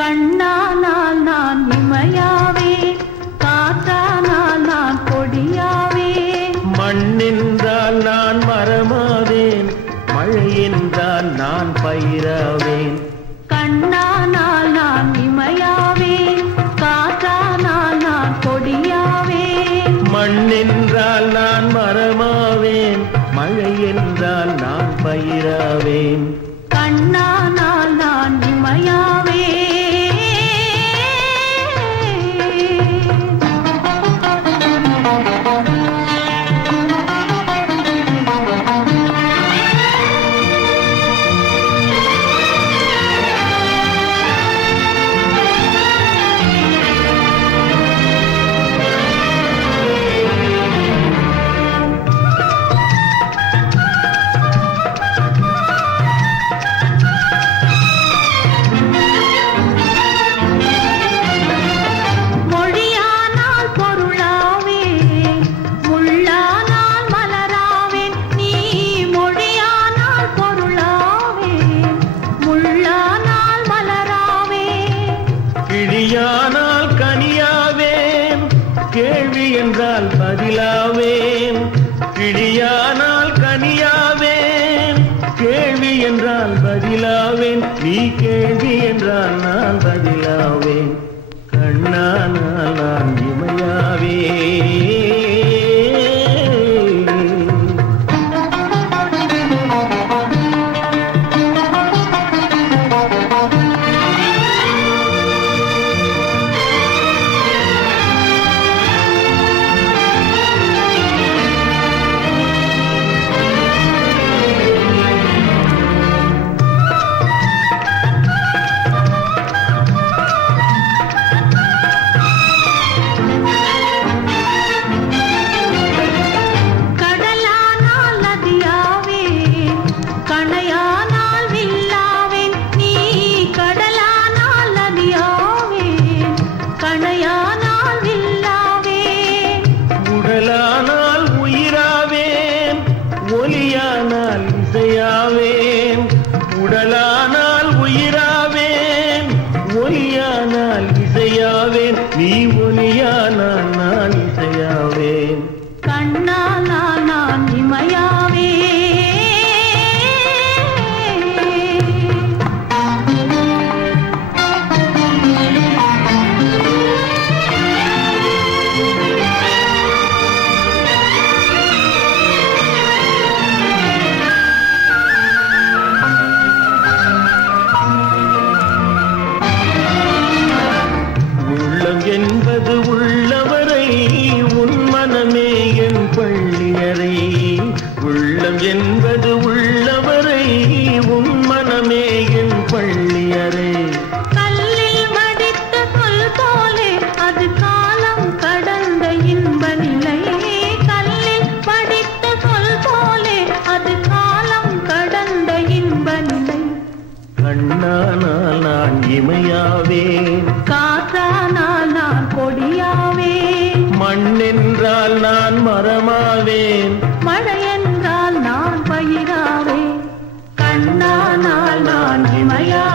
கண்ணானால் நான் இமையாவேன், காற்றானால் நான் கொடியாவேன். மண்ணென்றால் நான் மரமாவேன், மழை என்றால் நான் பயிராவேன். கண்ணானால் நான் இமையாவேன், காற்றானால் நான் கொடியாவேன். மண்ணென்றால் நான் மரமாவேன், மழை என்றால் நான் பயிராவேன். கண்ணானால் நான் இமையாவேன். கிளியானால் கனியாவேன், கேள்வி என்றால் பதிலாவேன். கிளியானால் கனியாவேன், கேள்வி என்றால் பதிலாவேன். நீ கேள்வி என்றால் நான் பதிலாவேன். கண்ணானால் நான் இமையாவேன். உடலானால் உயிராவேன், ஒலியானால் இசையாவேன். உடலானால் உயிராவேன், ஒலியானால் இசையாவேன். நீ ஒலியானால் நான் இசையாவேன். கண்ணானால் நான் இமையாவேன். என்பது உள்ளவரை உன் மனமே என் பள்ளியறை. உள்ளம் என்பது உள்ளவரை உன் மனமே என் பள்ளியறை. கல்லில் மடித்த சொல் போலே அது காலம் கடந்த இன்ப நிலை. கல்லில் படித்த சொல் போலே அது காலம் கடந்த இன்ப நிலை. கண்ணானால் நான் இமையாவேன், காற்றானால் நான் கொடியாவேன். மண்ணென்றால் நான் மரமாவேன், மழை என்றால் நான் பயிராவேன். கண்ணானால் நான் இமையா